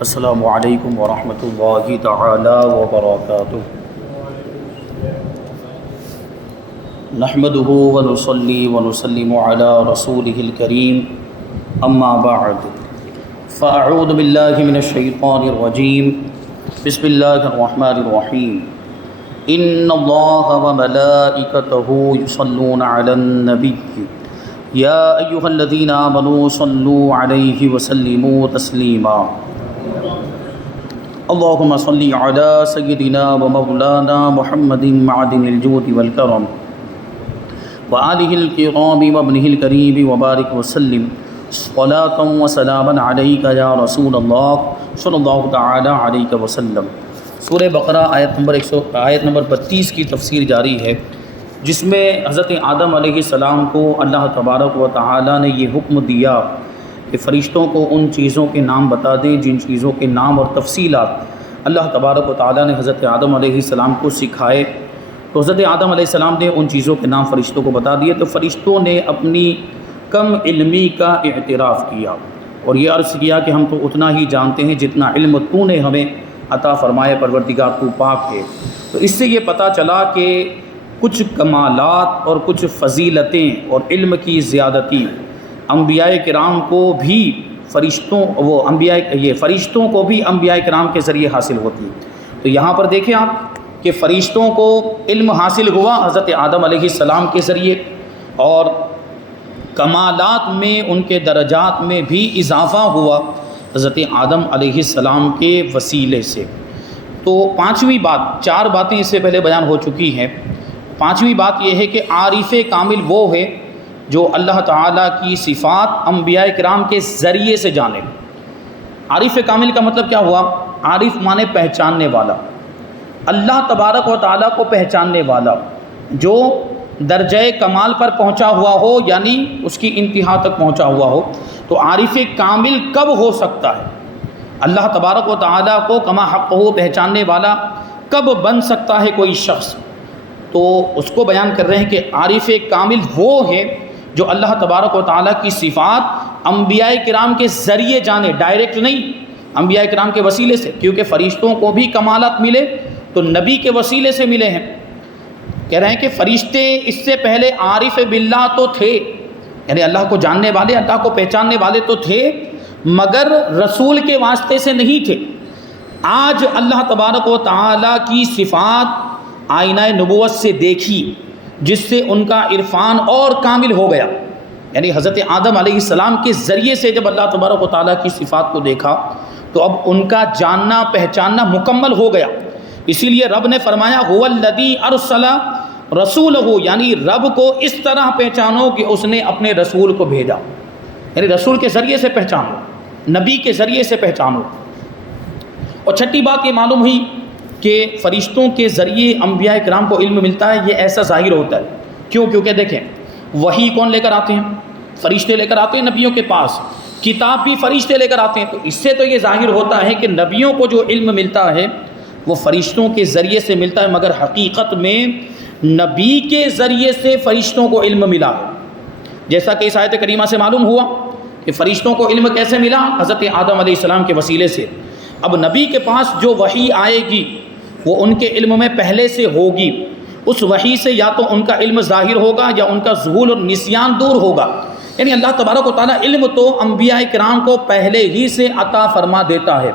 السلام علیکم ورحمۃ اللہ تعالی وبرکاتہ۔ نحمده ونصلی ونسلم علی رسولہ الکریم، اما بعد فاعوذ باللہ من الشیطان الرجیم، بسم اللہ الرحمن الرحیم۔ ان اللہ وملائکتہ یصلون علی النبی یا ایہا الذین آمنوا صلوا علیہ وسلموا تسلیما۔ اللہم صلی علی سیدنا و مولانا محمد معدن الجود والکرم وآلہ الکرام وابنہ الکریم وبارک وسلم صلاۃ و سلاما علیک یا رسول اللہ صلی اللہ تعالی علیہ وسلم۔ سورہ بقرہ آیت نمبر 32 کی تفسیر جاری ہے، جس میں حضرت آدم علیہ السلام کو اللہ تبارک و تعالی نے یہ حکم دیا کہ فرشتوں کو ان چیزوں کے نام بتا دیں جن چیزوں کے نام اور تفصیلات اللہ تبارک و تعالی نے حضرت آدم علیہ السلام کو سکھائے۔ تو حضرت آدم علیہ السلام نے ان چیزوں کے نام فرشتوں کو بتا دیے، تو فرشتوں نے اپنی کم علمی کا اعتراف کیا اور یہ عرض کیا کہ ہم تو اتنا ہی جانتے ہیں جتنا علم تو نے ہمیں عطا فرمائے، پروردگار تو پاک ہے۔ تو اس سے یہ پتہ چلا کہ کچھ کمالات اور کچھ فضیلتیں اور علم کی زیادتی انبیاء کرام کو بھی فرشتوں کو بھی انبیاء کرام کے ذریعے حاصل ہوتی ہے۔ تو یہاں پر دیکھیں آپ کہ فرشتوں کو علم حاصل ہوا حضرت آدم علیہ السلام کے ذریعے، اور کمالات میں ان کے درجات میں بھی اضافہ ہوا حضرت آدم علیہ السلام کے وسیلے سے۔ تو پانچویں بات، چار باتیں اس سے پہلے بیان ہو چکی ہیں، پانچویں بات یہ ہے کہ عارف کامل وہ ہے جو اللہ تعالیٰ کی صفات انبیاء کرام کے ذریعے سے جانے۔ عارف کامل کا مطلب کیا ہوا؟ عارف مانے پہچاننے والا، اللہ تبارک و تعالیٰ کو پہچاننے والا، جو درجہ کمال پر پہنچا ہوا ہو، یعنی اس کی انتہا تک پہنچا ہوا ہو۔ تو عارف کامل کب ہو سکتا ہے؟ اللہ تبارک و تعالیٰ کو کما حق ہو پہچاننے والا کب بن سکتا ہے کوئی شخص؟ تو اس کو بیان کر رہے ہیں کہ عارف کامل وہ ہے جو اللہ تبارک و تعالیٰ کی صفات انبیاء کرام کے ذریعے جانے، ڈائریکٹ نہیں، انبیاء کرام کے وسیلے سے، کیونکہ فرشتوں کو بھی کمالات ملے تو نبی کے وسیلے سے ملے ہیں۔ کہہ رہے ہیں کہ فرشتے اس سے پہلے عارف باللہ تو تھے، یعنی اللہ کو جاننے والے، اللہ کو پہچاننے والے تو تھے، مگر رسول کے واسطے سے نہیں تھے۔ آج اللہ تبارک و تعالیٰ کی صفات آئینہ نبوت سے دیکھی، جس سے ان کا عرفان اور کامل ہو گیا، یعنی حضرت آدم علیہ السلام کے ذریعے سے جب اللہ تبارک و تعالیٰ کی صفات کو دیکھا تو اب ان کا جاننا پہچاننا مکمل ہو گیا۔ اسی لیے رب نے فرمایا هو الذی ارسل رسولہ، یعنی رب کو اس طرح پہچانو کہ اس نے اپنے رسول کو بھیجا، یعنی رسول کے ذریعے سے پہچانو، نبی کے ذریعے سے پہچانو۔ اور چھٹی بات یہ معلوم ہوئی کہ فرشتوں کے ذریعے انبیاء کرام کو علم ملتا ہے، یہ ایسا ظاہر ہوتا ہے۔ کیوں؟ کیونکہ دیکھیں وحی کون لے کر آتے ہیں؟ فرشتے لے کر آتے ہیں نبیوں کے پاس، کتاب بھی فرشتے لے کر آتے ہیں۔ تو اس سے تو یہ ظاہر ہوتا ہے کہ نبیوں کو جو علم ملتا ہے وہ فرشتوں کے ذریعے سے ملتا ہے، مگر حقیقت میں نبی کے ذریعے سے فرشتوں کو علم ملا ہے۔ جیسا کہ اس آیت کریمہ سے معلوم ہوا کہ فرشتوں کو علم کیسے ملا؟ حضرت آدم علیہ السلام کے وسیلے سے۔ اب نبی کے پاس جو وحی آئے گی وہ ان کے علم میں پہلے سے ہوگی، اس وحی سے یا تو ان کا علم ظاہر ہوگا یا ان کا ذہول اور نسیان دور ہوگا۔ یعنی اللہ تبارک و تعالیٰ علم تو انبیاء کرام کو پہلے ہی سے عطا فرما دیتا ہے،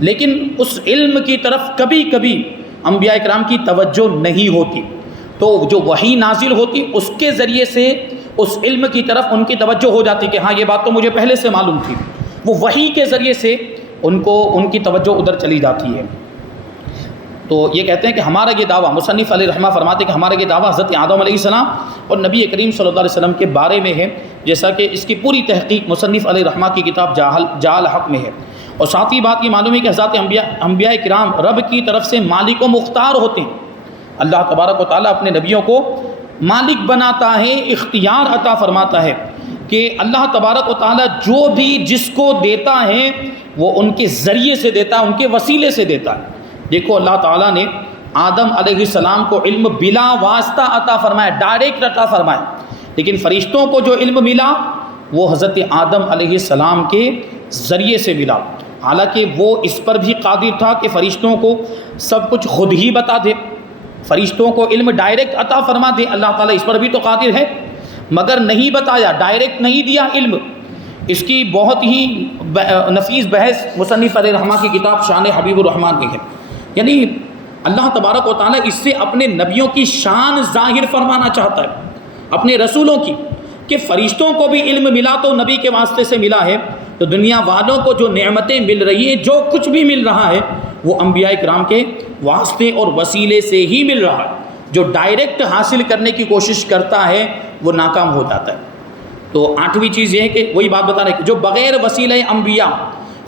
لیکن اس علم کی طرف کبھی کبھی انبیاء کرام کی توجہ نہیں ہوتی، تو جو وحی نازل ہوتی اس کے ذریعے سے اس علم کی طرف ان کی توجہ ہو جاتی کہ ہاں یہ بات تو مجھے پہلے سے معلوم تھی، وہ وحی کے ذریعے سے ان کی توجہ ادھر چلی جاتی ہے۔ تو یہ کہتے ہیں کہ ہمارا یہ دعویٰ، مصنف علیہ رحمہ فرماتے ہیں کہ ہمارا یہ دعویٰ حضرت آدم علیہ السلام اور نبی کریم صلی اللہ علیہ وسلم کے بارے میں ہے، جیسا کہ اس کی پوری تحقیق مصنف علیہ رحمہ کی کتاب جال حق میں ہے۔ اور ساتھ ہی بات یہ معلوم ہے کہ حضرت انبیاء کرام رب کی طرف سے مالک و مختار ہوتے ہیں۔ اللہ تبارک و تعالیٰ اپنے نبیوں کو مالک بناتا ہے، اختیار عطا فرماتا ہے کہ اللہ تبارک و تعالیٰ جو بھی جس کو دیتا ہے وہ ان کے ذریعے سے دیتا ہے، ان کے وسیلے سے دیتا ہے۔ دیکھو اللہ تعالیٰ نے آدم علیہ السلام کو علم بلا واسطہ عطا فرمایا، ڈائریکٹ عطا فرمایا، لیکن فرشتوں کو جو علم ملا وہ حضرت آدم علیہ السلام کے ذریعے سے ملا۔ حالانکہ وہ اس پر بھی قادر تھا کہ فرشتوں کو سب کچھ خود ہی بتا دے، فرشتوں کو علم ڈائریکٹ عطا فرما دے، اللہ تعالیٰ اس پر بھی تو قادر ہے، مگر نہیں بتایا، ڈائریکٹ نہیں دیا علم۔ اس کی بہت ہی نفیس بحث مصنف علیہ رحمہ کی کتاب شان حبیب الرحمن میں ہے۔ یعنی اللہ تبارک و تعالیٰ اس سے اپنے نبیوں کی شان ظاہر فرمانا چاہتا ہے، اپنے رسولوں کی، کہ فرشتوں کو بھی علم ملا تو نبی کے واسطے سے ملا ہے، تو دنیا والوں کو جو نعمتیں مل رہی ہیں، جو کچھ بھی مل رہا ہے، وہ انبیاء کرام کے واسطے اور وسیلے سے ہی مل رہا ہے۔ جو ڈائریکٹ حاصل کرنے کی کوشش کرتا ہے وہ ناکام ہو جاتا ہے۔ تو 8ویں چیز یہ ہے کہ وہی بات بتا رہے کہ جو بغیر وسیلہ انبیاء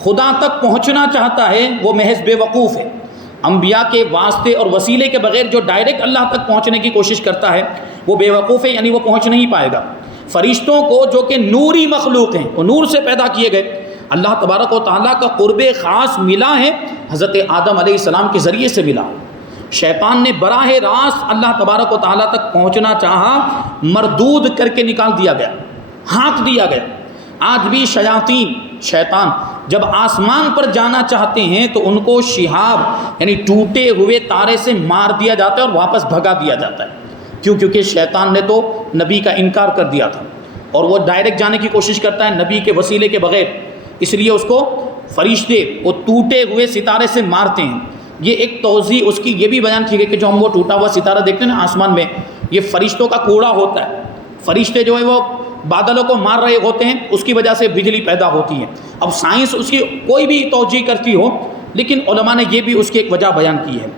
خدا تک پہنچنا چاہتا ہے وہ محض بے وقوف ہے۔ انبیاء کے واسطے اور وسیلے کے بغیر جو ڈائریکٹ اللہ تک پہنچنے کی کوشش کرتا ہے وہ بے وقوف ہے، یعنی وہ پہنچ نہیں پائے گا۔ فرشتوں کو جو کہ نوری مخلوق ہیں، وہ نور سے پیدا کیے گئے، اللہ تبارک و تعالیٰ کا قرب خاص ملا ہے حضرت آدم علیہ السلام کے ذریعے سے ملا۔ شیطان نے براہ راست اللہ تبارک و تعالیٰ تک پہنچنا چاہا، مردود کر کے نکال دیا گیا، ہانک دیا گیا۔ آج بھی شیطان جب آسمان پر جانا چاہتے ہیں تو ان کو شہاب یعنی ٹوٹے ہوئے تارے سے مار دیا جاتا ہے اور واپس بھگا دیا جاتا ہے۔ کیونکہ شیطان نے تو نبی کا انکار کر دیا تھا اور وہ ڈائریکٹ جانے کی کوشش کرتا ہے نبی کے وسیلے کے بغیر، اس لیے اس کو فرشتے وہ ٹوٹے ہوئے ستارے سے مارتے ہیں۔ یہ ایک توضیح اس کی یہ بھی بیان کی گئی کہ جو ہم وہ ٹوٹا ہوا ستارہ دیکھتے ہیں نا آسمان میں، یہ فرشتوں کا کوڑا ہوتا ہے۔ فرشتے جو ہے وہ بادلوں کو مار رہے ہوتے ہیں، اس کی وجہ سے بجلی پیدا ہوتی ہے۔ اب سائنس اس کی کوئی بھی توجیہ کرتی ہو، لیکن علماء نے یہ بھی اس کی ایک وجہ بیان کی ہے۔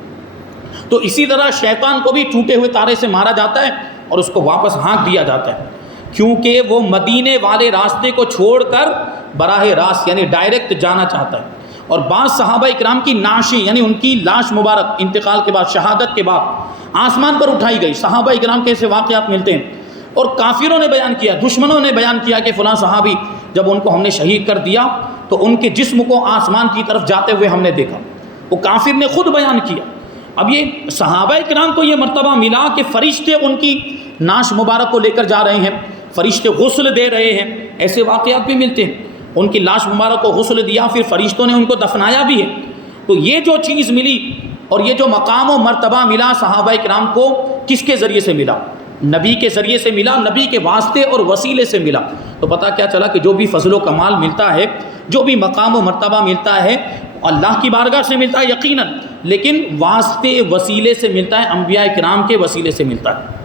تو اسی طرح شیطان کو بھی ٹوٹے ہوئے تارے سے مارا جاتا ہے اور اس کو واپس ہانک دیا جاتا ہے، کیونکہ وہ مدینے والے راستے کو چھوڑ کر براہ راست یعنی ڈائریکٹ جانا چاہتا ہے۔ اور بعض صحابہ اکرام کی نعشیں یعنی ان کی لاش مبارک انتقال کے بعد، شہادت کے بعد آسمان پر اٹھائی گئی۔ صحابہ اکرام کے ایسے واقعات ملتے ہیں، اور کافروں نے بیان کیا، دشمنوں نے بیان کیا کہ فلاں صحابی جب ان کو ہم نے شہید کر دیا تو ان کے جسم کو آسمان کی طرف جاتے ہوئے ہم نے دیکھا۔ وہ کافر نے خود بیان کیا۔ اب یہ صحابہ کرام کو یہ مرتبہ ملا کہ فرشتے ان کی نعش مبارک کو لے کر جا رہے ہیں، فرشتے غسل دے رہے ہیں، ایسے واقعات بھی ملتے ہیں۔ ان کی لاش مبارک کو غسل دیا، پھر فرشتوں نے ان کو دفنایا بھی ہے۔ تو یہ جو چیز ملی اور یہ جو مقام و مرتبہ ملا صحابہ کرام کو، کس کے ذریعے سے ملا؟ نبی کے ذریعے سے ملا، نبی کے واسطے اور وسیلے سے ملا۔ تو پتہ کیا چلا کہ جو بھی فضل و کمال ملتا ہے، جو بھی مقام و مرتبہ ملتا ہے، اللہ کی بارگاہ سے ملتا ہے یقیناً، لیکن واسطے وسیلے سے ملتا ہے، انبیاء کرام کے وسیلے سے ملتا ہے۔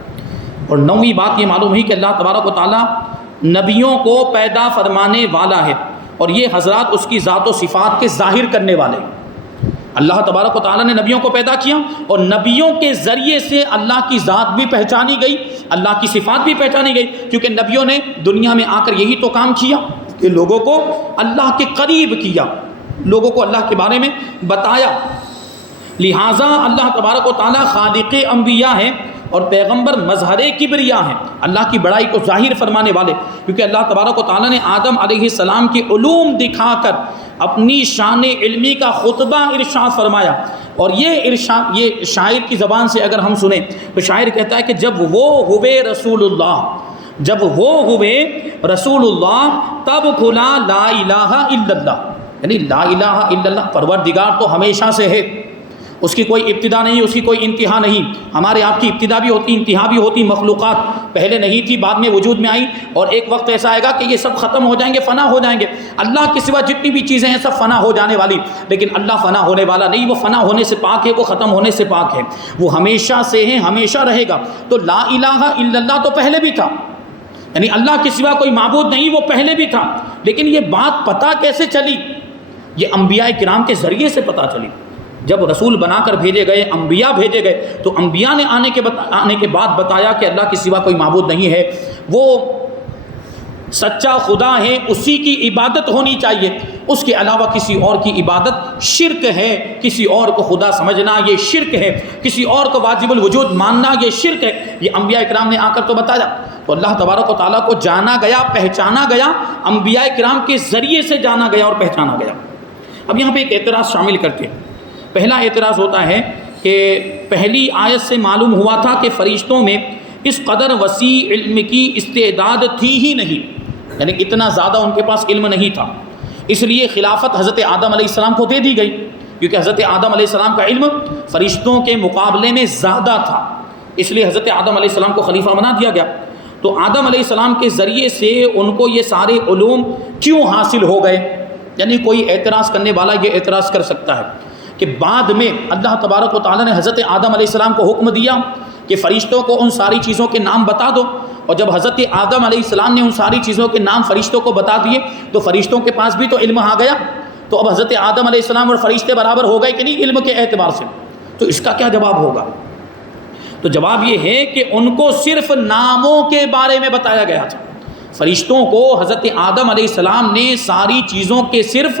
اور 9ویں بات یہ معلوم ہے کہ اللہ تبارک و تعالیٰ نبیوں کو پیدا فرمانے والا ہے، اور یہ حضرات اس کی ذات و صفات کے ظاہر کرنے والے ہیں۔ اللہ تبارک و تعالیٰ نے نبیوں کو پیدا کیا اور نبیوں کے ذریعے سے اللہ کی ذات بھی پہچانی گئی، اللہ کی صفات بھی پہچانی گئی، کیونکہ نبیوں نے دنیا میں آ کر یہی تو کام کیا کہ لوگوں کو اللہ کے قریب کیا، لوگوں کو اللہ کے بارے میں بتایا۔ لہٰذا اللہ تبارک و تعالیٰ خالق انبیاء ہے اور پیغمبر مظہر کبریا ہیں، اللہ کی بڑائی کو ظاہر فرمانے والے، کیونکہ اللہ تبارک و تعالیٰ نے آدم علیہ السلام کے علوم دکھا کر اپنی شان علمی کا خطبہ ارشاد فرمایا۔ اور یہ ارشاد یہ شاعر کی زبان سے اگر ہم سنیں تو شاعر کہتا ہے کہ جب وہ ہوئے رسول اللہ، جب وہ ہوئے رسول اللہ تب کھلا لا الہ الا اللہ، یعنی لا الہ الا اللہ پروردگار تو ہمیشہ سے ہے، اس کی کوئی ابتدا نہیں، اس کی کوئی انتہا نہیں۔ ہمارے آپ کی ابتدا بھی ہوتی، انتہا بھی ہوتی، مخلوقات پہلے نہیں تھی، بعد میں وجود میں آئی، اور ایک وقت ایسا آئے گا کہ یہ سب ختم ہو جائیں گے، فنا ہو جائیں گے۔ اللہ کے سوا جتنی بھی چیزیں ہیں سب فنا ہو جانے والی، لیکن اللہ فنا ہونے والا نہیں، وہ فنا ہونے سے پاک ہے، وہ ختم ہونے سے پاک ہے، وہ ہمیشہ سے ہے، ہمیشہ رہے گا۔ تو لا الہ الا اللہ تو پہلے بھی تھا، یعنی اللہ کے سوا کوئی معبود نہیں، وہ پہلے بھی تھا، لیکن یہ بات پتہ کیسے چلی؟ یہ انبیاء کرام کے ذریعے سے پتہ چلی۔ جب رسول بنا کر بھیجے گئے، انبیاء بھیجے گئے، تو انبیاء نے آنے کے بعد بتایا کہ اللہ کے سوا کوئی معبود نہیں ہے، وہ سچا خدا ہے، اسی کی عبادت ہونی چاہیے، اس کے علاوہ کسی اور کی عبادت شرک ہے، کسی اور کو خدا سمجھنا یہ شرک ہے، کسی اور کو واجب الوجود ماننا یہ شرک ہے۔ یہ انبیاء کرام نے آ کر تو بتایا، تو اللہ تبارک و تعالیٰ کو جانا گیا، پہچانا گیا، انبیاء کرام کے ذریعے سے جانا گیا اور پہچانا گیا۔ اب یہاں پہ ایک اعتراض شامل کرتے ہیں۔ پہلا اعتراض ہوتا ہے کہ پہلی آیت سے معلوم ہوا تھا کہ فرشتوں میں اس قدر وسیع علم کی استعداد تھی ہی نہیں، یعنی اتنا زیادہ ان کے پاس علم نہیں تھا۔ اس لیے خلافت حضرت آدم علیہ السلام کو دے دی گئی، کیونکہ حضرت آدم علیہ السلام کا علم فرشتوں کے مقابلے میں زیادہ تھا، اس لیے حضرت آدم علیہ السلام کو خلیفہ بنا دیا گیا۔ تو آدم علیہ السلام کے ذریعے سے ان کو یہ سارے علوم کیوں حاصل ہو گئے؟ یعنی کوئی اعتراض کرنے والا یہ اعتراض کر سکتا ہے کہ بعد میں اللہ تبارک و تعالیٰ نے حضرت آدم علیہ السلام کو حکم دیا کہ فرشتوں کو ان ساری چیزوں کے نام بتا دو، اور جب حضرت آدم علیہ السلام نے ان ساری چیزوں کے نام فرشتوں کو بتا دیے تو فرشتوں کے پاس بھی تو علم آ گیا، تو اب حضرت آدم علیہ السلام اور فرشتے برابر ہو گئے کہ نہیں علم کے اعتبار سے؟ تو اس کا کیا جواب ہوگا؟ تو جواب یہ ہے کہ ان کو صرف ناموں کے بارے میں بتایا گیا تھا۔ فرشتوں کو حضرت آدم علیہ السلام نے ساری چیزوں کے صرف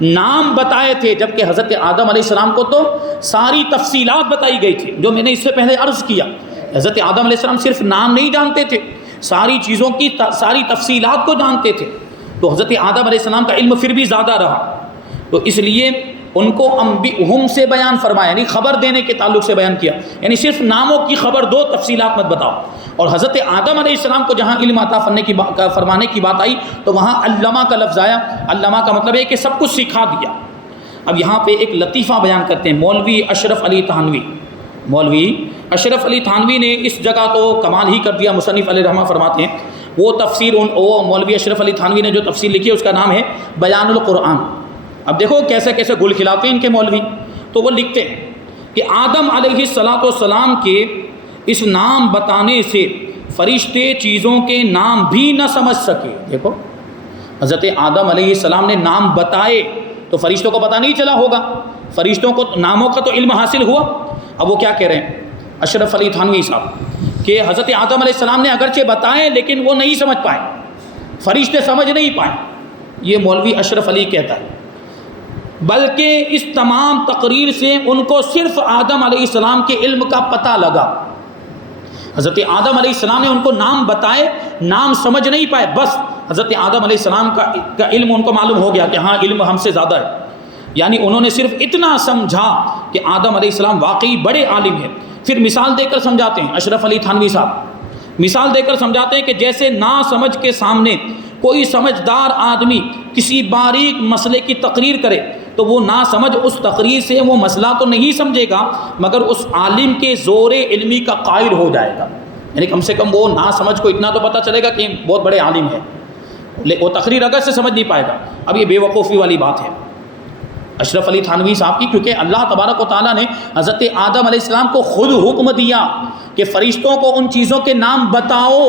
نام بتائے تھے، جبکہ حضرت آدم علیہ السلام کو تو ساری تفصیلات بتائی گئی تھی، جو میں نے اس سے پہلے عرض کیا۔ حضرت آدم علیہ السلام صرف نام نہیں جانتے تھے، ساری چیزوں کی ساری تفصیلات کو جانتے تھے، تو حضرت آدم علیہ السلام کا علم پھر بھی زیادہ رہا، تو اس لیے ان کو انبئہم سے بیان فرمایا، یعنی خبر دینے کے تعلق سے بیان کیا، یعنی صرف ناموں کی خبر دو، تفصیلات مت بتاؤ۔ اور حضرت آدم علیہ السلام کو جہاں علم عطا فرمانے کی بات آئی تو وہاں علامہ کا لفظ آیا۔ علامہ کا مطلب ہے کہ سب کچھ سکھا دیا۔ اب یہاں پہ ایک لطیفہ بیان کرتے ہیں مولوی اشرف علی تھانوی۔ مولوی اشرف علی تھانوی نے اس جگہ تو کمال ہی کر دیا، مصنف علیہ رحمہ فرماتے ہیں وہ تفسیر وہ مولوی اشرف علی تھانوی نے جو تفسیر لکھی ہے اس کا نام ہے بیان القرآن۔ اب دیکھو کیسے کیسے گل کھلاتے ہیں ان کے مولوی، تو وہ لکھتے ہیں کہ آدم علیہ السلام کے اس نام بتانے سے فرشتے چیزوں کے نام بھی نہ سمجھ سکے۔ دیکھو حضرت آدم علیہ السلام نے نام بتائے تو فرشتوں کو پتہ نہیں چلا ہوگا، فرشتوں کو ناموں کا تو علم حاصل ہوا۔ اب وہ کیا کہہ رہے ہیں اشرف علی تھانوی صاحب کہ حضرت آدم علیہ السلام نے اگرچہ بتائے لیکن وہ نہیں سمجھ پائے، فرشتے سمجھ نہیں پائے، یہ مولوی اشرف علی کہتا ہے، بلکہ اس تمام تقریر سے ان کو صرف آدم علیہ السلام کے علم کا پتہ لگا۔ حضرت آدم علیہ السلام نے ان کو نام بتائے، نام سمجھ نہیں پائے، بس حضرت آدم علیہ السلام کا علم ان کو معلوم ہو گیا کہ ہاں علم ہم سے زیادہ ہے، یعنی انہوں نے صرف اتنا سمجھا کہ آدم علیہ السلام واقعی بڑے عالم ہیں۔ پھر مثال دے کر سمجھاتے ہیں اشرف علی تھانوی صاحب، مثال دے کر سمجھاتے ہیں کہ جیسے نا سمجھ کے سامنے کوئی سمجھدار آدمی کسی باریک مسئلے کی تقریر کرے تو وہ نا سمجھ اس تقریر سے وہ مسئلہ تو نہیں سمجھے گا مگر اس عالم کے زور علمی کا قائل ہو جائے گا، یعنی کم سے کم وہ نا سمجھ کو اتنا تو پتہ چلے گا کہ بہت بڑے عالم ہے، وہ تقریر اگر سے سمجھ نہیں پائے گا۔ اب یہ بے وقوفی والی بات ہے اشرف علی تھانوی صاحب کی، کیونکہ اللہ تبارک و تعالیٰ نے حضرت آدم علیہ السلام کو خود حکم دیا کہ فرشتوں کو ان چیزوں کے نام بتاؤ،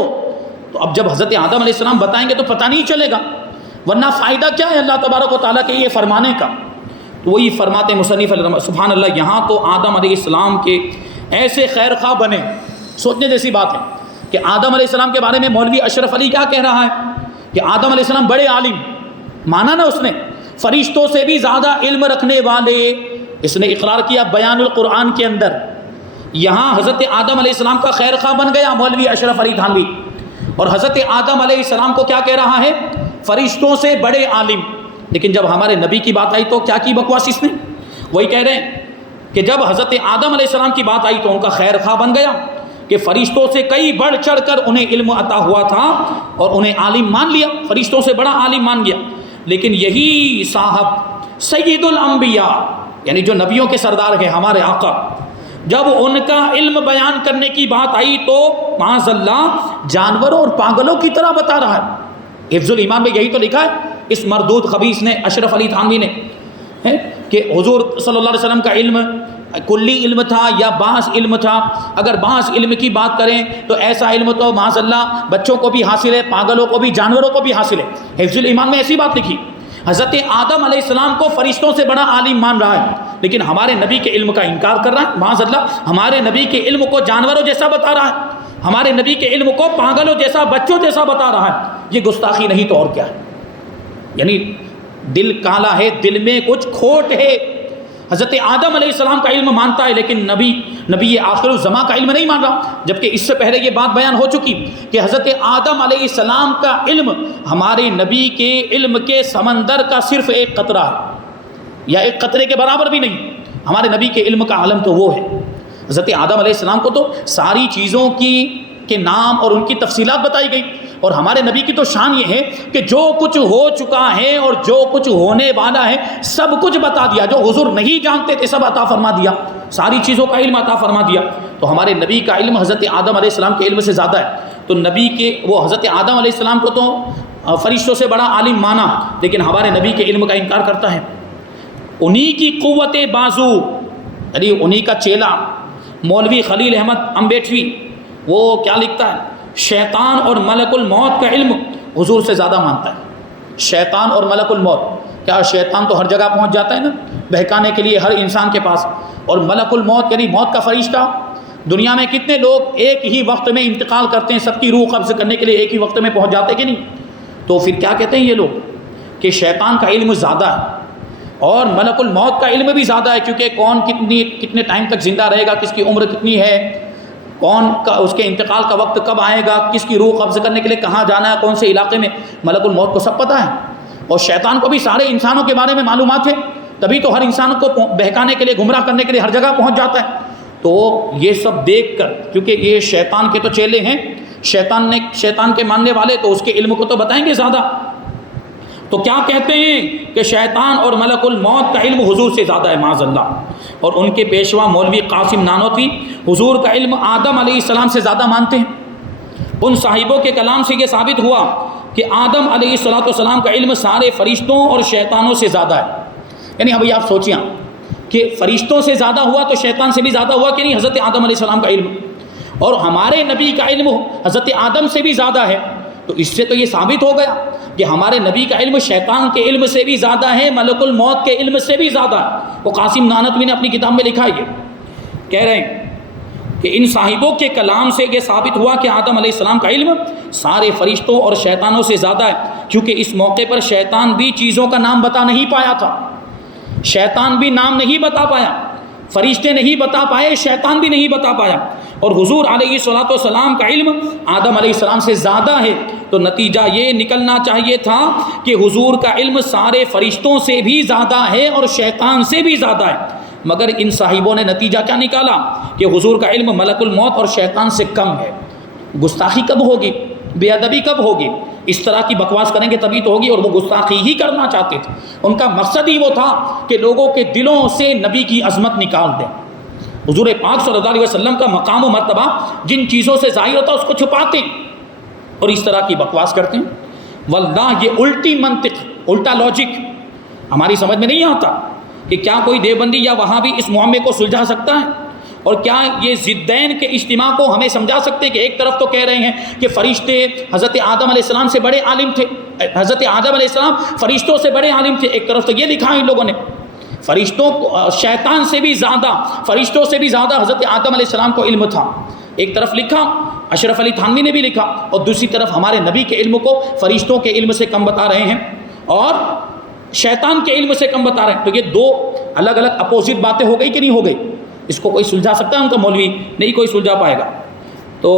تو اب جب حضرت آدم علیہ السلام بتائیں گے تو پتہ نہیں چلے گا، ورنہ فائدہ کیا ہے اللہ تبارک و تعالیٰ کے یہ فرمانے کا؟ تو وہی فرماتے مصنف سبحان اللہ، یہاں تو آدم علیہ السلام کے ایسے خیر خواہ بنے، سوچنے جیسی بات ہے کہ آدم علیہ السلام کے بارے میں مولوی اشرف علی کیا کہہ رہا ہے کہ آدم علیہ السلام بڑے عالم، مانا نا اس نے فرشتوں سے بھی زیادہ علم رکھنے والے، اس نے اقرار کیا بیان القرآن کے اندر۔ یہاں حضرت آدم علیہ السلام کا خیر خواہ بن گیا مولوی اشرف علی تھانوی، اور حضرت آدم علیہ السلام کو کیا کہہ رہا ہے؟ فرشتوں سے بڑے عالم۔ لیکن جب ہمارے نبی کی بات آئی تو کیا کی بکواس اس نے؟ وہی کہہ رہے ہیں کہ جب حضرت آدم علیہ السلام کی بات آئی تو ان کا خیر خواہ بن گیا کہ فرشتوں سے کئی بڑھ چڑھ کر انہیں علم عطا ہوا تھا اور انہیں عالم مان لیا، فرشتوں سے بڑا عالم مان گیا۔ لیکن یہی صاحب سید الانبیاء یعنی جو نبیوں کے سردار ہیں ہمارے آقا، جب ان کا علم بیان کرنے کی بات آئی تو معاذ اللہ جانوروں اور پاگلوں کی طرح بتا رہا ہے۔ حفظ الایمان میں یہی تو لکھا ہے اس مردود خبیث نے، اشرف علی تھانوی نے، کہ حضور صلی اللہ علیہ وسلم کا علم کلی علم تھا یا بعض علم تھا؟ اگر بعض علم کی بات کریں تو ایسا علم تو معاذ اللہ بچوں کو بھی حاصل ہے، پاگلوں کو بھی، جانوروں کو بھی حاصل ہے۔ حفظ الایمان میں ایسی بات لکھی۔ حضرت آدم علیہ السلام کو فرشتوں سے بڑا عالم مان رہا ہے لیکن ہمارے نبی کے علم کا انکار کر رہا ہے، معاذ اللہ ہمارے نبی کے علم کو جانوروں جیسا بتا رہا ہے، ہمارے نبی کے علم کو پاگلوں جیسا، بچوں جیسا بتا رہا ہے۔ یہ گستاخی نہیں تو اور کیا ہے؟ یعنی دل کالا ہے، دل میں کچھ کھوٹ ہے۔ حضرت آدم علیہ السلام کا علم مانتا ہے لیکن نبی آخر الزمان کا علم نہیں مان رہا، جبکہ اس سے پہلے یہ بات بیان ہو چکی کہ حضرت آدم علیہ السلام کا علم ہمارے نبی کے علم کے سمندر کا صرف ایک قطرہ ہے یا ایک قطرے کے برابر بھی نہیں۔ ہمارے نبی کے علم کا عالم تو وہ ہے۔ حضرت آدم علیہ السلام کو تو ساری چیزوں کے نام اور ان کی تفصیلات بتائی گئی، اور ہمارے نبی کی تو شان یہ ہے کہ جو کچھ ہو چکا ہے اور جو کچھ ہونے والا ہے سب کچھ بتا دیا. جو حضور نہیں جانتے تھے سب عطا فرما دیا, ساری چیزوں کا علم عطا فرما دیا. تو ہمارے نبی کا علم حضرت آدم علیہ السلام کے علم سے زیادہ ہے. تو نبی کے وہ حضرت آدم علیہ السلام کو تو فرشتوں سے بڑا عالم مانا, لیکن ہمارے نبی کے علم کا انکار کرتا ہے. انہی کی قوت بازو, یعنی انہی کا چیلا مولوی خلیل احمد امبیٹوی, وہ کیا لکھتا ہے, شیطان اور ملک الموت کا علم حضور سے زیادہ مانتا ہے. شیطان اور ملک الموت, کیا شیطان تو ہر جگہ پہنچ جاتا ہے نا بہکانے کے لیے ہر انسان کے پاس, اور ملک الموت یعنی موت کا فرشتہ, دنیا میں کتنے لوگ ایک ہی وقت میں انتقال کرتے ہیں, سب کی روح قبض کرنے کے لیے ایک ہی وقت میں پہنچ جاتے کہ نہیں. تو پھر کیا کہتے ہیں یہ لوگ کہ شیطان کا علم زیادہ ہے اور ملک الموت کا علم بھی زیادہ ہے, کیونکہ کون کتنے ٹائم تک زندہ رہے گا, کس کی عمر کتنی ہے, کون کا اس کے انتقال کا وقت کب آئے گا, کس کی روح قبض کرنے کے لیے کہاں جانا ہے, کون سے علاقے میں, ملک الموت کو سب پتہ ہے. اور شیطان کو بھی سارے انسانوں کے بارے میں معلومات ہے, تبھی تو ہر انسان کو بہکانے کے لیے, گمراہ کرنے کے لیے ہر جگہ پہنچ جاتا ہے. تو یہ سب دیکھ کر, کیونکہ یہ شیطان کے تو چیلے ہیں, شیطان کے ماننے والے, تو اس کے علم کو تو بتائیں گے زیادہ. تو کیا کہتے ہیں کہ شیطان اور ملک الموت کا علم حضور سے زیادہ ہے معاذ اللہ. اور ان کے پیشوا مولوی قاسم نانوتوی حضور کا علم آدم علیہ السلام سے زیادہ مانتے ہیں. ان صاحبوں کے کلام سے یہ ثابت ہوا کہ آدم علیہ السلام کا علم سارے فرشتوں اور شیطانوں سے زیادہ ہے. یعنی ابھی آپ سوچیں کہ فرشتوں سے زیادہ ہوا تو شیطان سے بھی زیادہ ہوا کہ نہیں حضرت آدم علیہ السلام کا علم, اور ہمارے نبی کا علم حضرت آدم سے بھی زیادہ ہے. تو اس سے تو یہ ثابت ہو گیا کہ ہمارے نبی کا علم شیطان کے علم سے بھی زیادہ ہے, ملک الموت کے علم سے بھی زیادہ ہے. وہ قاسم نانوتوی نے اپنی کتاب میں لکھا ہے, یہ کہہ رہے ہیں کہ ان صاحبوں کے کلام سے یہ ثابت ہوا کہ آدم علیہ السلام کا علم سارے فرشتوں اور شیطانوں سے زیادہ ہے, کیونکہ اس موقع پر شیطان بھی چیزوں کا نام بتا نہیں پایا تھا. شیطان بھی نام نہیں بتا پایا, فرشتے نہیں بتا پائے, شیطان بھی نہیں بتا پایا. اور حضور علیہ السلام کا علم آدم علیہ السلام سے زیادہ ہے. تو نتیجہ یہ نکلنا چاہیے تھا کہ حضور کا علم سارے فرشتوں سے بھی زیادہ ہے اور شیطان سے بھی زیادہ ہے. مگر ان صاحبوں نے نتیجہ کیا نکالا کہ حضور کا علم ملک الموت اور شیطان سے کم ہے. گستاخی کب ہوگی, بے ادبی کب ہوگی, اس طرح کی بکواس کریں گے تبھی تو ہوگی. اور وہ گستاخی ہی کرنا چاہتے تھے, ان کا مقصد ہی وہ تھا کہ لوگوں کے دلوں سے نبی کی عظمت نکال دیں. حضور پاک صلی اللہ علیہ وسلم کا مقام و مرتبہ جن چیزوں سے ظاہر ہوتا ہے اس کو چھپاتے ہیں اور اس طرح کی بکواس کرتے ہیں. واللہ یہ الٹی منطق, الٹا لاجک ہماری سمجھ میں نہیں آتا کہ کیا کوئی دیوبندی یا وہابی اس معاملے کو سلجھا سکتا ہے, اور کیا یہ ضدین کے اجتماع کو ہمیں سمجھا سکتے ہیں کہ ایک طرف تو کہہ رہے ہیں کہ فرشتے حضرت آدم علیہ السلام سے بڑے عالم تھے, حضرت آدم علیہ السلام فرشتوں سے بڑے عالم تھے, ایک طرف تو یہ لکھا ہے ان لوگوں نے فرشتوں شیطان سے بھی زیادہ, فرشتوں سے بھی زیادہ حضرت آدم علیہ السلام کو علم تھا. ایک طرف لکھا اشرف علی تھانوی نے بھی لکھا, اور دوسری طرف ہمارے نبی کے علم کو فرشتوں کے علم سے کم بتا رہے ہیں اور شیطان کے علم سے کم بتا رہے ہیں. تو یہ دو الگ الگ اپوزٹ باتیں ہو گئی کہ نہیں ہو گئی؟ اس کو کوئی سلجھا سکتا ہے ان کا مولوی؟ نہیں کوئی سلجھا پائے گا. تو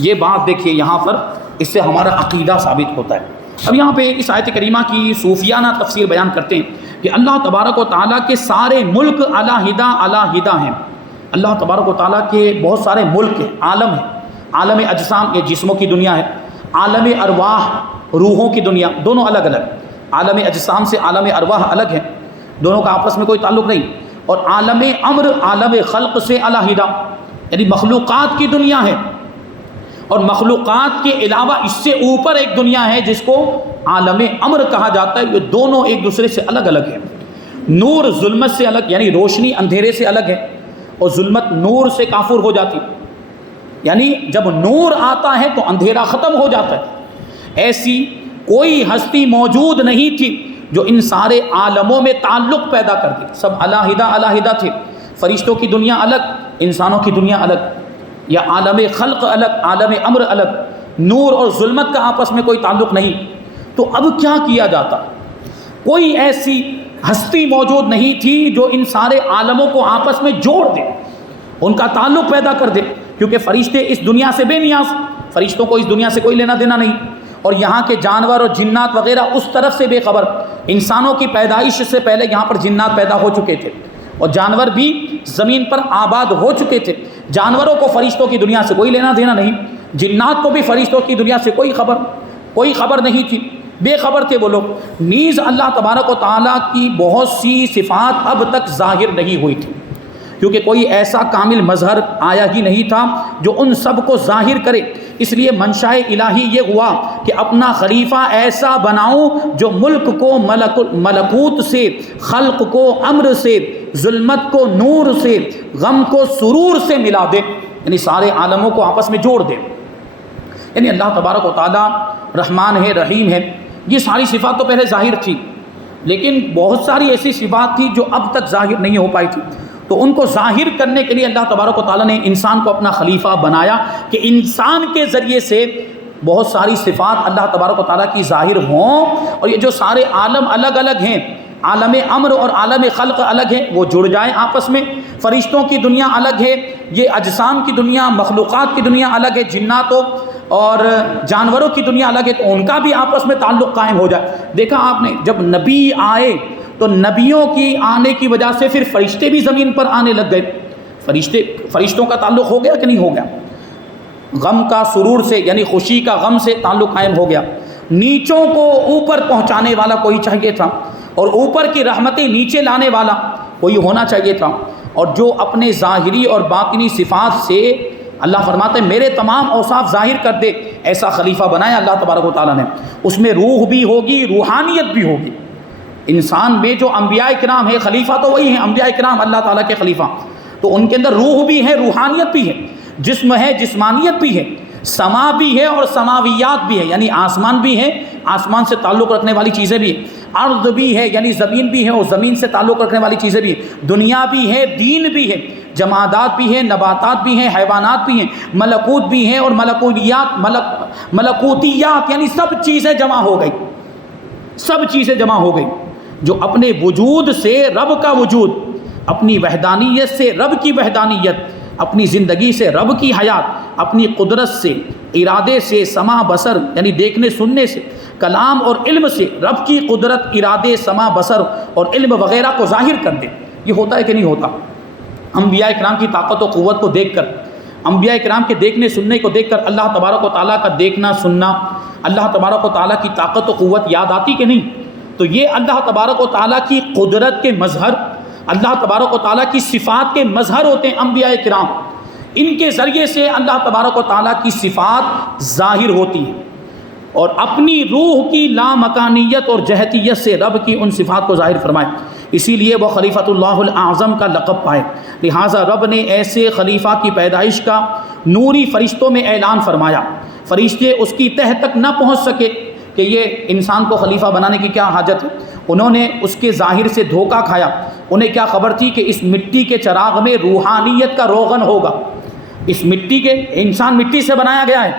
یہ بات دیکھیے یہاں پر, اس سے ہمارا عقیدہ ثابت ہوتا ہے. اب یہاں پہ اس آیت کریمہ کی صوفیانہ تفسیر بیان کرتے ہیں کہ اللہ تبارک و تعالیٰ کے سارے ملک علیحدہ ہیں. اللہ تبارک و تعالیٰ کے بہت سارے ملک ہیں, عالم ہیں. عالم اجسام یہ جسموں کی دنیا ہے, عالم ارواح روحوں کی دنیا, دونوں الگ الگ. عالم اجسام سے عالم ارواح الگ ہیں, دونوں کا آپس میں کوئی تعلق نہیں. اور عالم امر عالم خلق سے علیحدہ, یعنی مخلوقات کی دنیا ہے, اور مخلوقات کے علاوہ اس سے اوپر ایک دنیا ہے جس کو عالم امر کہا جاتا ہے. یہ دونوں ایک دوسرے سے الگ الگ ہیں. نور ظلمت سے الگ, یعنی روشنی اندھیرے سے الگ ہے, اور ظلمت نور سے کافر ہو جاتی, یعنی جب نور آتا ہے تو اندھیرا ختم ہو جاتا ہے. ایسی کوئی ہستی موجود نہیں تھی جو ان سارے عالموں میں تعلق پیدا کر دی. سب علیحدہ تھے. فرشتوں کی دنیا الگ, انسانوں کی دنیا الگ, یا عالم خلق الگ, عالم امر الگ. نور اور ظلمت کا آپس میں کوئی تعلق نہیں. تو اب کیا کیا جاتا؟ کوئی ایسی ہستی موجود نہیں تھی جو ان سارے عالموں کو آپس میں جوڑ دے, ان کا تعلق پیدا کر دے, کیونکہ فرشتے اس دنیا سے بے نیاز, فرشتوں کو اس دنیا سے کوئی لینا دینا نہیں. اور یہاں کے جانور اور جنات وغیرہ اس طرف سے بے خبر. انسانوں کی پیدائش سے پہلے یہاں پر جنات پیدا ہو چکے تھے, اور جانور بھی زمین پر آباد ہو چکے تھے. جانوروں کو فرشتوں کی دنیا سے کوئی لینا دینا نہیں. جنات کو بھی فرشتوں کی دنیا سے کوئی خبر نہیں تھی، بے خبر تھے وہ لوگ۔ نیز اللہ تبارک و تعالیٰ کی بہت سی صفات اب تک ظاہر نہیں ہوئی تھی، کیونکہ کوئی ایسا کامل مظہر آیا ہی نہیں تھا جو ان سب کو ظاہر کرے۔ اس لیے منشاء الہی یہ ہوا کہ اپنا خلیفہ ایسا بناؤں جو ملک کو ملکوت سے، خلق کو امر سے، ظلمت کو نور سے، غم کو سرور سے ملا دے، یعنی سارے عالموں کو آپس میں جوڑ دے۔ یعنی اللہ تبارک و تعالیٰ رحمان ہے، رحیم ہے، یہ ساری صفات تو پہلے ظاہر تھی، لیکن بہت ساری ایسی صفات تھی جو اب تک ظاہر نہیں ہو پائی تھی۔ تو ان کو ظاہر کرنے کے لیے اللہ تبارک و تعالیٰ نے انسان کو اپنا خلیفہ بنایا کہ انسان کے ذریعے سے بہت ساری صفات اللہ تبارک و تعالیٰ کی ظاہر ہوں، اور یہ جو سارے عالم الگ الگ ہیں، عالم امر اور عالم خلق الگ ہے، وہ جڑ جائیں آپس میں۔ فرشتوں کی دنیا الگ ہے، یہ اجسام کی دنیا، مخلوقات کی دنیا الگ ہے، جناتوں اور جانوروں کی دنیا الگ ہے، تو ان کا بھی آپس میں تعلق قائم ہو جائے۔ دیکھا آپ نے جب نبی آئے تو نبیوں کی آنے کی وجہ سے پھر فرشتے بھی زمین پر آنے لگ گئے۔ فرشتوں کا تعلق ہو گیا کہ نہیں ہو گیا؟ غم کا سرور سے، یعنی خوشی کا غم سے تعلق قائم ہو گیا۔ نیچوں کو اوپر پہنچانے والا کوئی چاہیے تھا، اور اوپر کی رحمتیں نیچے لانے والا کوئی ہونا چاہیے تھا، اور جو اپنے ظاہری اور باطنی صفات سے اللہ فرماتے ہیں میرے تمام اوصاف ظاہر کر دے، ایسا خلیفہ بنایا اللہ تبارک و تعالیٰ نے۔ اس میں روح بھی ہوگی، روحانیت بھی ہوگی۔ انسان میں جو انبیاء کرام ہے، خلیفہ تو وہی ہیں انبیاء کرام، اللہ تعالیٰ کے خلیفہ، تو ان کے اندر روح بھی ہے، روحانیت بھی ہے، جسم ہے، جسمانیت بھی ہے، سما بھی ہے اور سماویات بھی ہے، یعنی آسمان بھی ہے، آسمان سے تعلق رکھنے والی چیزیں بھی ہیں، ارض بھی ہے یعنی زمین بھی ہے اور زمین سے تعلق رکھنے والی چیزیں بھی ہیں، دنیا بھی ہے، دین بھی ہے، جمادات بھی ہیں، نباتات بھی ہیں، حیوانات بھی ہیں، ملکوت بھی ہیں اور ملکوتیات یعنی سب چیزیں جمع ہو گئی، سب چیزیں جمع ہو گئی جو اپنے وجود سے رب کا وجود، اپنی وحدانیت سے رب کی وحدانیت، اپنی زندگی سے رب کی حیات، اپنی قدرت سے، ارادے سے، سمع بصر یعنی دیکھنے سننے سے، کلام اور علم سے رب کی قدرت، ارادے، سمع بصر اور علم وغیرہ کو ظاہر کر دے۔ یہ ہوتا ہے کہ نہیں ہوتا؟ انبیاء کرام کی طاقت و قوت کو دیکھ کر، انبیاء کرام کے دیکھنے سننے کو دیکھ کر اللہ تبارک و تعالیٰ کا دیکھنا سننا، اللہ تبارک و تعالیٰ کی طاقت و قوت یاد آتی کہ نہیں؟ تو یہ اللہ تبارک و تعالیٰ کی قدرت کے مظہر، اللہ تبارک و تعالیٰ کی صفات کے مظہر ہوتے ہیں انبیاء کرام۔ ان کے ذریعے سے اللہ تبارک و تعالیٰ کی صفات ظاہر ہوتی ہیں، اور اپنی روح کی لامکانیت اور جہتیت سے رب کی ان صفات کو ظاہر فرمائے۔ اسی لیے وہ خلیفۃ اللہ الاعظم کا لقب پائے۔ لہٰذا رب نے ایسے خلیفہ کی پیدائش کا نوری فرشتوں میں اعلان فرمایا۔ فرشتے اس کی تہ تک نہ پہنچ سکے کہ یہ انسان کو خلیفہ بنانے کی کیا حاجت ہے، انہوں نے اس کے ظاہر سے دھوکہ کھایا۔ انہیں کیا خبر تھی کہ اس مٹی کے چراغ میں روحانیت کا روغن ہوگا۔ اس مٹی کے، انسان مٹی سے بنایا گیا ہے،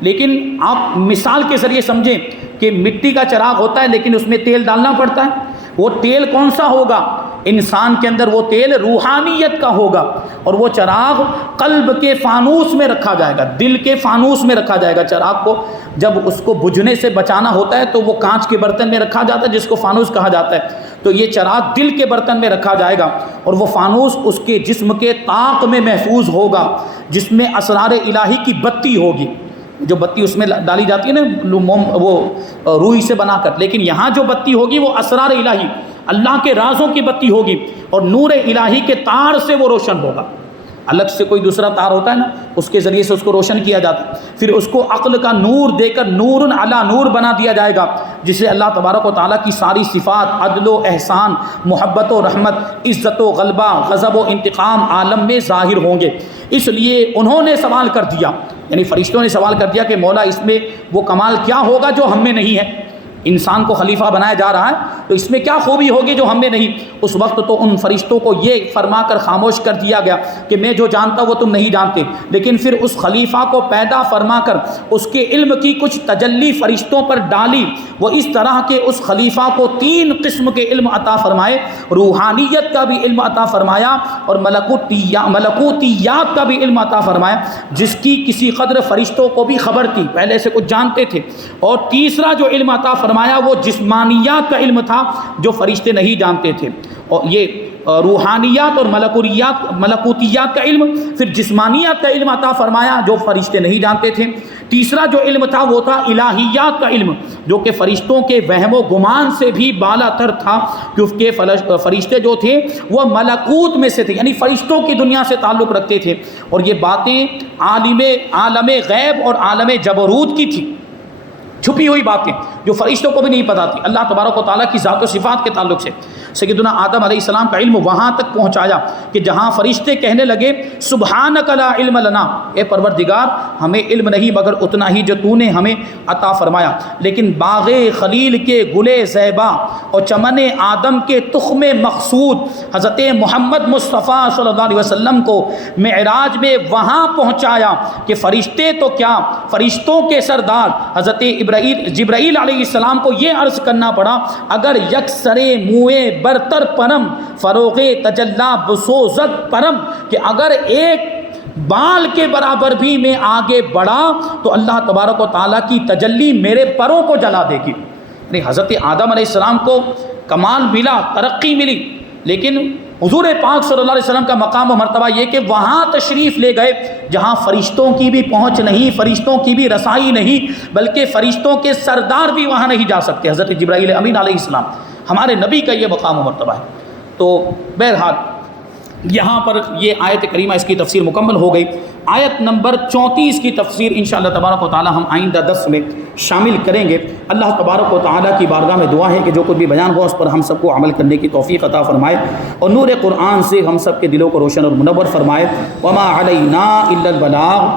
لیکن آپ مثال کے ذریعے سمجھیں کہ مٹی کا چراغ ہوتا ہے لیکن اس میں تیل ڈالنا پڑتا ہے۔ وہ تیل کون سا ہوگا؟ انسان کے اندر وہ تیل روحانیت کا ہوگا، اور وہ چراغ قلب کے فانوس میں رکھا جائے گا، دل کے فانوس میں رکھا جائے گا۔ چراغ کو جب اس کو بجھنے سے بچانا ہوتا ہے تو وہ کانچ کے برتن میں رکھا جاتا ہے جس کو فانوس کہا جاتا ہے، تو یہ چراغ دل کے برتن میں رکھا جائے گا، اور وہ فانوس اس کے جسم کے طاق میں محفوظ ہوگا، جس میں اسرار الہی کی بتی ہوگی۔ جو بتی اس میں ڈالی جاتی ہے نا وہ روئی سے بنا کر، لیکن یہاں جو بتی ہوگی وہ اسرار الہی، اللہ کے رازوں کی بتی ہوگی، اور نور الہی کے تار سے وہ روشن ہوگا۔ الگ سے کوئی دوسرا تار ہوتا ہے نا، اس کے ذریعے سے اس کو روشن کیا جاتا ہے، پھر اس کو عقل کا نور دے کر نور علی نور بنا دیا جائے گا، جسے اللہ تبارک و تعالیٰ کی ساری صفات، عدل و احسان، محبت و رحمت، عزت و غلبہ، غضب و انتقام عالم میں ظاہر ہوں گے۔ اس لیے انہوں نے سوال کر دیا، یعنی فرشتوں نے سوال کر دیا کہ مولا اس میں وہ کمال کیا ہوگا جو ہم میں نہیں ہے؟ انسان کو خلیفہ بنایا جا رہا ہے تو اس میں کیا خوبی ہوگی جو ہم میں نہیں؟ اس وقت تو ان فرشتوں کو یہ فرما کر خاموش کر دیا گیا کہ میں جو جانتا وہ تم نہیں جانتے، لیکن پھر اس خلیفہ کو پیدا فرما کر اس کے علم کی کچھ تجلی فرشتوں پر ڈالی۔ وہ اس طرح کے اس خلیفہ کو 3 قسم کے علم عطا فرمائے، روحانیت کا بھی علم عطا فرمایا اور ملکوتیات کا بھی علم عطا فرمایا، جس کی کسی قدر فرشتوں کو بھی خبر تھی، پہلے سے کچھ جانتے تھے۔ اور تیسرا جو علم عطا فرمایا وہ جسمانیات کا علم تھا جو فرشتے نہیں جانتے تھے، اور یہ روحانیات اور ملکوتیات کا علم، پھر جسمانیات کا علم عطا فرمایا جو فرشتے نہیں جانتے تھے، تیسرا جو علم تھا وہ تھا الہیات کا علم جو کہ فرشتوں کے وہم و گمان سے بھی بالا تر تھا، کیونکہ فرشتے جو تھے وہ ملکوت میں سے تھے، یعنی فرشتوں کی دنیا سے تعلق رکھتے تھے، اور یہ باتیں عالم غیب اور عالم جبروت کی تھی، چھپی ہوئی باتیں جو فرشتوں کو بھی نہیں پتہ تھی اللہ تبارک و تعالیٰ کی ذات و صفات کے تعلق سے۔ سیدنا آدم علیہ السلام کا علم وہاں تک پہنچایا کہ جہاں فرشتے کہنے لگے سبحانک لا علم لنا، اے پروردگار ہمیں علم نہیں مگر اتنا ہی جو تو نے ہمیں عطا فرمایا، لیکن باغ خلیل کے گلے زیبا اور چمن آدم کے تخم مقصود حضرت محمد مصطفیٰ صلی اللہ علیہ وسلم کو معراج میں وہاں پہنچایا کہ فرشتے تو کیا، فرشتوں کے سردار حضرت جبرائیل علیہ السلام کو یہ عرض کرنا پڑا اگر یکسر موئے برتر پرم فروغ تجلا بسوزت پرم، کہ اگر ایک بال کے برابر بھی میں آگے بڑھا تو اللہ تبارک و تعالیٰ کی تجلی میرے پروں کو جلا دے گی۔ یعنی حضرت آدم علیہ السلام کو کمال ملا، ترقی ملی، لیکن حضور پاک صلی اللہ علیہ وسلم کا مقام و مرتبہ یہ کہ وہاں تشریف لے گئے جہاں فرشتوں کی بھی پہنچ نہیں، فرشتوں کی بھی رسائی نہیں، بلکہ فرشتوں کے سردار بھی وہاں نہیں جا سکتے۔ حضرت جبرائیل امین علیہ السلام ہمارے نبی کا یہ مقام و مرتبہ ہے۔ تو بہرحال یہاں پر یہ آیت کریمہ اس کی تفسیر مکمل ہو گئی۔ آیت نمبر 34 کی تفسیر انشاءاللہ تبارک و تعالی ہم آئندہ درس میں شامل کریں گے۔ اللہ تبارک و تعالی کی بارگاہ میں دعا ہے کہ جو کچھ بھی بیان ہوا اس پر ہم سب کو عمل کرنے کی توفیق عطا فرمائے اور نور قرآن سے ہم سب کے دلوں کو روشن اور منور فرمائے۔ وما علینا الا البلاغ۔